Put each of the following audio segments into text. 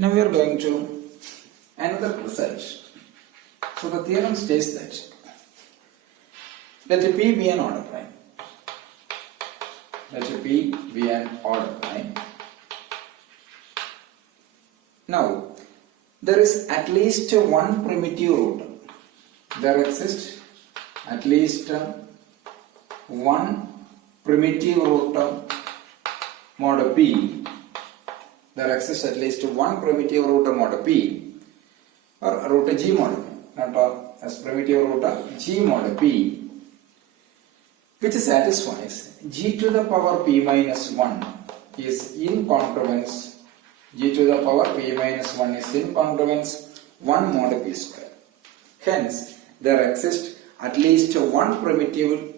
Now we are going to another result. So the theorem states that let P be an order prime. Let P be an order prime. Now there is at least one primitive root. There exists at least one primitive root mod P. There exists at least one primitive root mod P or root G mod P, not as primitive root G mod P, which satisfies G to the power P minus 1 is in congruence. G to the power P minus 1 is in congruence 1 mod P square. Hence, there exists at least one primitive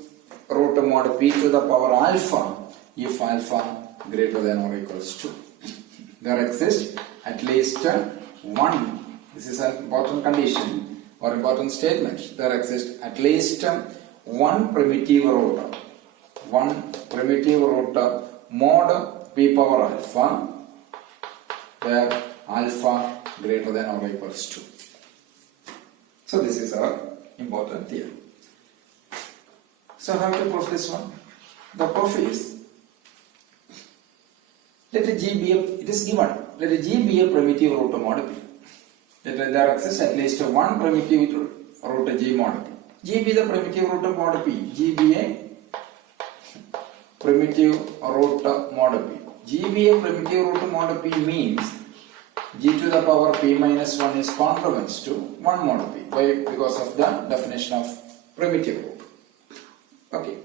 root mod P to the power alpha if alpha greater than or equals to. There exists at least one, this is an important condition or important statement, there exists at least one primitive root mod P power alpha where alpha greater than or equals to. So this is our important theorem. So how to prove this one? The proof is, let G be it is given, let G be a primitive root mod P. Let there exists at least one primitive root G mod P. G be the primitive root mod P. G be a primitive root mod P. G be a primitive root mod P means G to the power P minus 1 is congruence to 1 mod P. Why? Because of the definition of primitive root. Okay.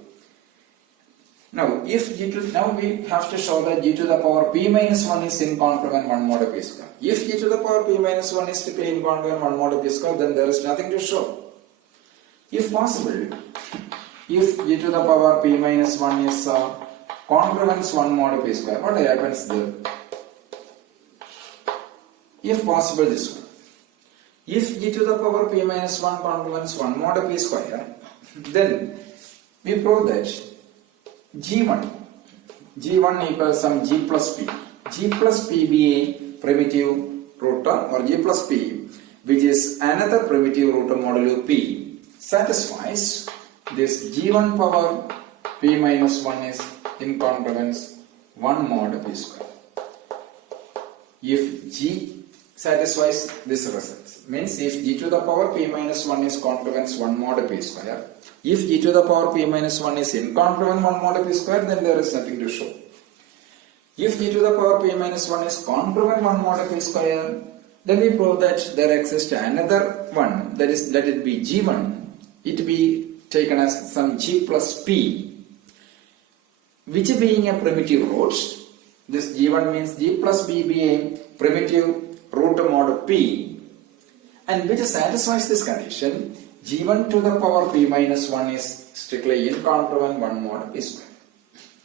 Now, if now we have to show that G to the power P minus 1 is incongruent 1 mod P square. If G to the power P minus 1 is incongruent 1 mod P square, then there is nothing to show. If possible, if G to the power P minus 1 is congruence 1 mod P square, what happens there? If possible, this one. If G to the power P minus 1 congruence 1 mod P square, then we prove that G1 equals some G plus P. G plus P be a primitive root or G plus P, which is another primitive root modulo P, satisfies this G1 power P minus 1 is incongruence 1 mod P square. If G satisfies this result, means if G to the power P minus 1 is congruence 1 mod P square, if G to the power P minus 1 is incongruent 1 mod P square, then there is nothing to show. If G to the power P minus 1 is congruent 1 mod P square, then we prove that there exists another one, that is, let it be G1, it be taken as some G plus P, which being a primitive root, this G1 means G plus P be a primitive root mod P, and which satisfies this condition, G1 to the power P minus 1 is strictly incongruent 1 mod P square.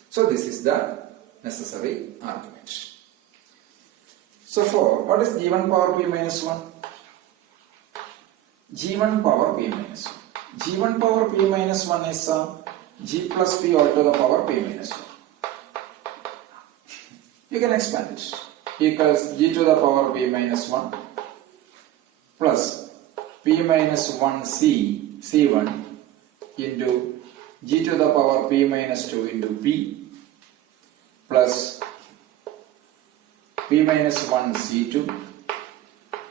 So this is the necessary argument. So for what is G1 power P minus 1? G1 power P minus 1. G1 power P minus 1 is G plus P all to the power P minus 1. You can expand it. Equals G to the power P minus 1 plus P minus 1 C1 into G to the power P minus 2 into P plus P minus 1 C2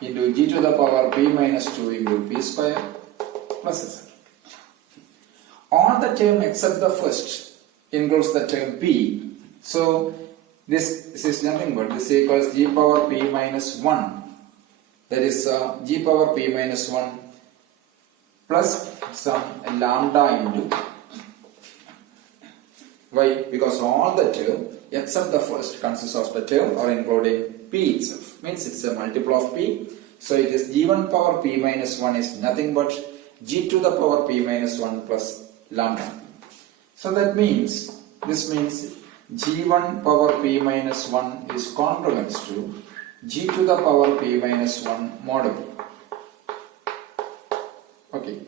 into G to the power P minus 2 into P square plus Z. All the term except the first includes the term P. So this is nothing but this equals G power P minus 1. That is G power P minus 1 plus some lambda into. Why? Because all the term except the first consists of the term or including P itself. Means it's a multiple of P. So it is G1 power P minus 1 is nothing but G to the power P minus 1 plus lambda. So that means, this means G1 power P minus 1 is congruence to G to the power P minus 1 mod P. Okay.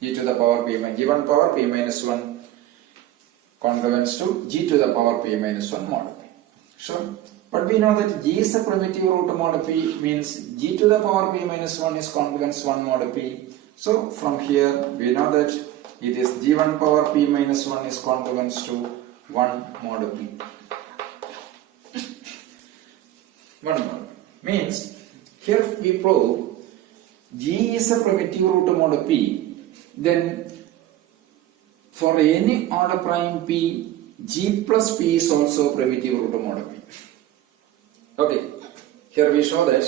G to the power P minus G1 power P minus 1 congruence to G to the power P minus 1 mod P. Sure. But we know that G is a primitive root mod P, means G to the power P minus 1 is congruence 1 mod P. So from here we know that it is G1 power P minus 1 is congruence to 1 mod P. 1 mod means here we prove G is a primitive root mod P, then for any order prime P, G plus P is also primitive root mod P. Okay, here we show that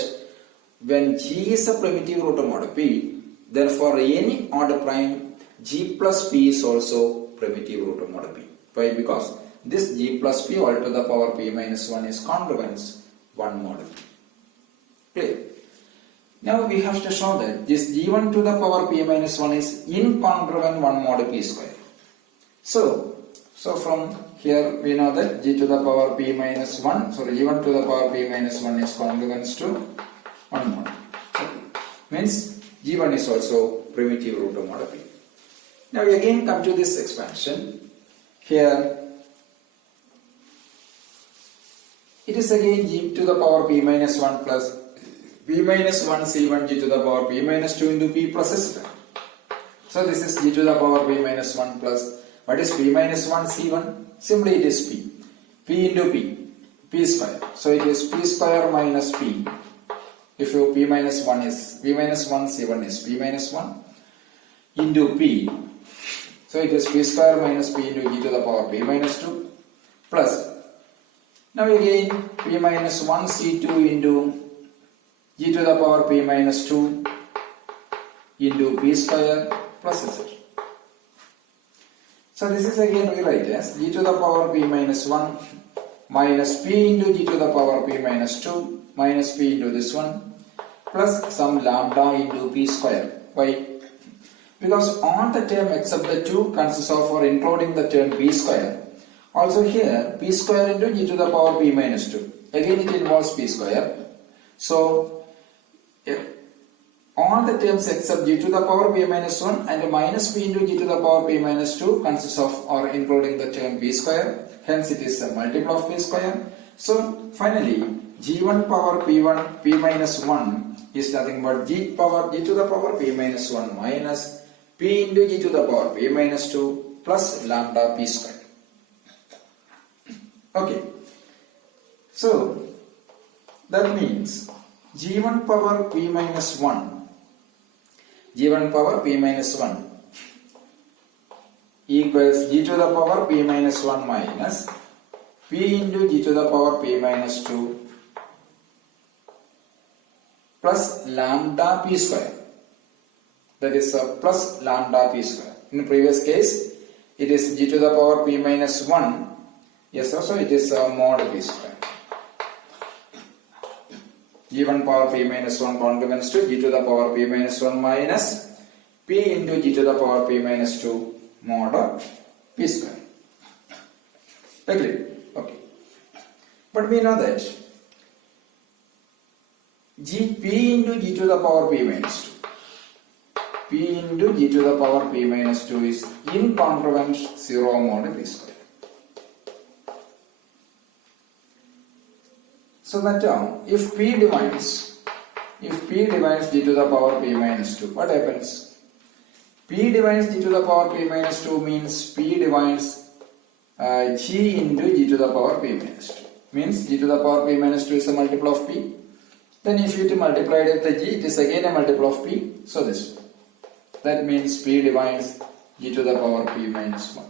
when G is a primitive root mod P, then for any order prime, G plus P is also primitive root mod P. Why? Because this G plus P all to the power P minus 1 is congruence 1 mod P. Clear? Now we have to show that this G1 to the power P minus 1 is incongruent 1 mod P square. So from here we know that G to the power P minus 1, G1 to the power P minus 1 is congruence to 1 mod. Okay. Means G1 is also primitive root mod P. Now we again come to this expansion. Here it is again G to the power P minus 1 plus P minus 1 C1 G to the power P minus 2 into P plus S. So this is G to the power P minus 1 plus, what is P minus 1 C1? Simply it is P. P into P square. So it is P square minus P. If you P minus 1 is, P minus 1 C1 is P minus 1 into P. So it is P square minus P into G to the power P minus 2 plus. Now again P minus 1 C2 into G to the power P minus 2 into P square plus etc. So this is again rewrite as G to the power P minus 1 minus P into G to the power P minus 2 minus P into this one plus some lambda into P square. Why? Because all the term except the 2 consists of or including the term P square. Also here P square into G to the power P minus 2. Again it involves P square. So all the terms except G to the power P minus 1 and minus P into G to the power P minus 2 consists of or including the term P square. Hence it is a multiple of P square. So finally G1 power P1 P minus 1 is nothing but G to the power P minus 1 minus P into G to the power P minus 2 plus lambda P square. Okay. So that means G1 power P minus 1 equals G to the power P minus 1 minus P into G to the power P minus 2 plus lambda P square. That is plus lambda P square. In the previous case, it is G to the power P minus 1. Yes, also it is mod P square. G1 power P minus 1 congruence to G to the power P minus 1 minus P into G to the power P minus 2 mod P square. Agree? Okay. But we know that P into G to the power P minus 2. P into G to the power P minus 2 is incongruent 0 mod P square. So that term, if P divides G to the power P minus 2, what happens? P divides G to the power P minus 2 means P divides G into G to the power P minus 2. Means G to the power P minus 2 is a multiple of P. Then if you multiply it with the G, it is again a multiple of P. So this. That means P divides G to the power P minus 1.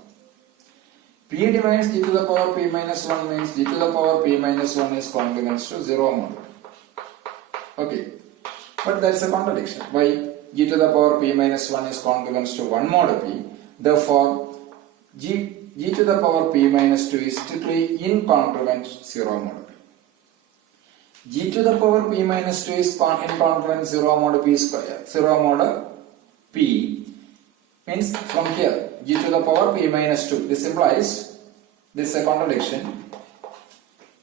P divides G to the power P minus 1 means G to the power P minus 1 is congruent to 0 mod. Okay. But that's a contradiction. Why? G to the power P minus 1 is congruent to 1 mod P. Therefore, G to the power P minus 2 is strictly incongruent 0 mod P. G to the power P minus 2 is incongruent 0 mod P square. 0 mod P means from here G to the power P minus 2. This implies, this is a contradiction.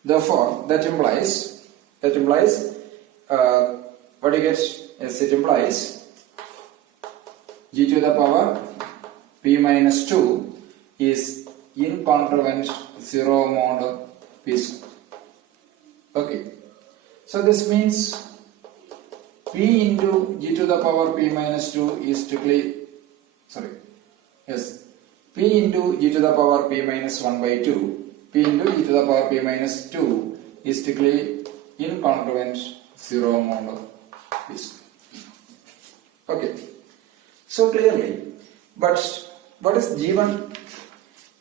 Therefore, that implies what do you get? Yes, it implies G to the power P minus 2 is incongruent 0 mod P square. Okay. So this means p into g to the power p minus 2 is strictly, p into g to the power p minus 1 by 2, p into g to the power p minus 2 is strictly incongruent 0 mod p square. Okay. So clearly, but what is given?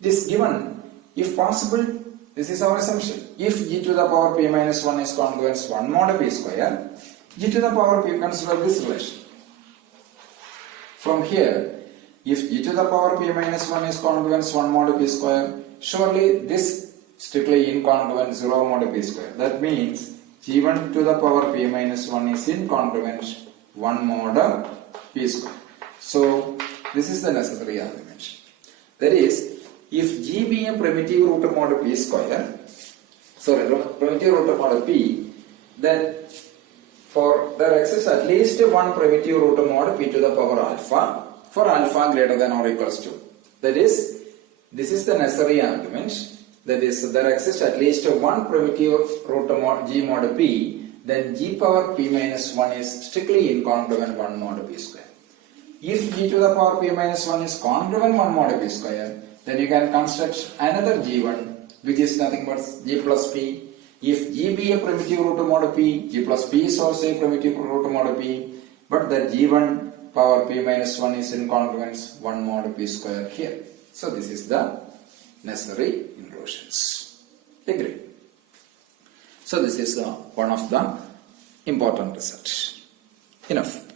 This given, if possible, this is our assumption. If g to the power p minus 1 is congruent 1 mod p square, g to the power p, consider this relation. From here, if g to the power p minus 1 is congruent 1 mod p square, surely this strictly incongruent 0 mod p square. That means g1 to the power p minus 1 is incongruent 1 mod p square. So this is the necessary argument. That is, if g be a primitive root mod p square, primitive root mod p, then there exists at least one primitive root mod p to the power alpha for alpha greater than or equals to. That is, this is the necessary argument. That is, there exists at least one primitive root mod g mod p, then g power p minus 1 is strictly incongruent 1 mod p square. If g to the power p minus 1 is congruent 1 mod p square, then you can construct another g1, which is nothing but g plus p. If g be a primitive root mod p, g plus p is also a primitive root mod p, but that g1 power p minus 1 is incongruent 1 mod p square here. So this is the necessary inclusions. Agree? So this is one of the important research. Enough.